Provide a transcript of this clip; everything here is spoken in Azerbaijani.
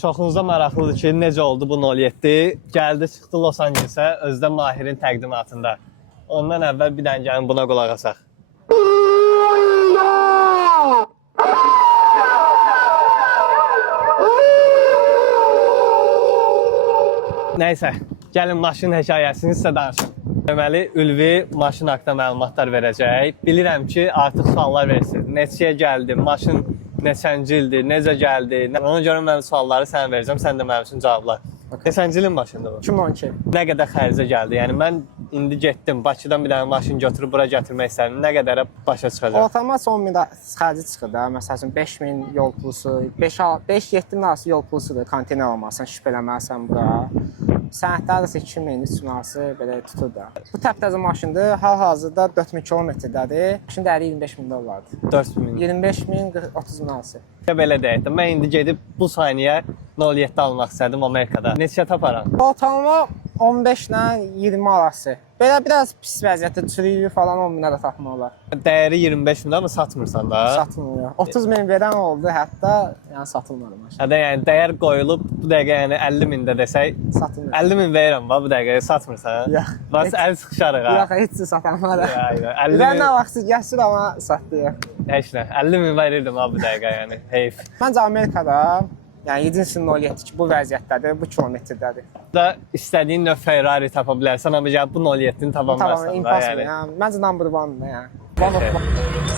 Çoxunuza maraqlıdır ki, necə oldu bu 07? Gəldi, çıxdı Los Angelesə, özdə Mahirin təqdimatında. Ondan əvvəl bir dənə gəlin buna qulaq asaq. Nəysə, gəlin maşın hekayəsini sizə danışım. Deməli, Ülvi maşın haqqında məlumatlar verəcək. Bilirəm ki, artıq suallar versiniz. Neçəyə gəldi, maşın neçənci ildir, necə gəldi? Ona görə mən sualları sənə verəcəm, sən də mənim üçün cavablar. Neçənci ilin maşındır bu? 2012. Nə qədər xərcə gəldi? Yəni mən indi getdim, Bakıdan bir dənə maşın götürüb bura gətirmək istədim. Nə qədərə başa çıxacaq? Ortalama 10 min xərci çıxır da. Məsələn 5 min yol pulusu, 5-7 min arası yol pulusudur. Konteyner almalısan, şübhə eləməlisən bura. Sənədlər arası 2 min, 3 min arası belə tutur da. Bu təptəzə maşındır. Hal-hazırda 4000 kilometrdədir. Maşın dəyəri 25 min dollardır. 4000. 25 min, 30 min arası. Belə deyək də, mən indi gedib bu saniyə 07 almaq istədim Amerikada. Neçə taparam? Ortalama 15 ilə 20 arası. Belə biraz pis vəziyyətdə çürüyü falan 10 minə də tapmaq olar. Dəyəri 25 min amma satmırsan da. Satılmıyor. 30 min verən oldu hətta, yəni satılmadı maşın. Hədə yəni dəyər qoyulub bu dəqiqə yəni 50 min də desək, Satılmıyor. 50 min verirəm bu dəqiqə satmırsan. Yox. Bas əl sıxışarıq ha. Yox, heç satanmadı. Ya, 50 Ben min. nə vaxt gəsir amma satdı. Heç nə. 50 min verirdim bu dəqiqə yəni. Heyf. Məncə Amerikada, yəni 7-ci 07 ki, bu vəziyyətdədir, bu kilometrdədir. Da istədiyin növ Ferrari tapa bilərsən amma gəlib bu 07-ni tapa Tamam, bilməzsən da impossible. yəni. Yəni məncə number 1-dır yəni.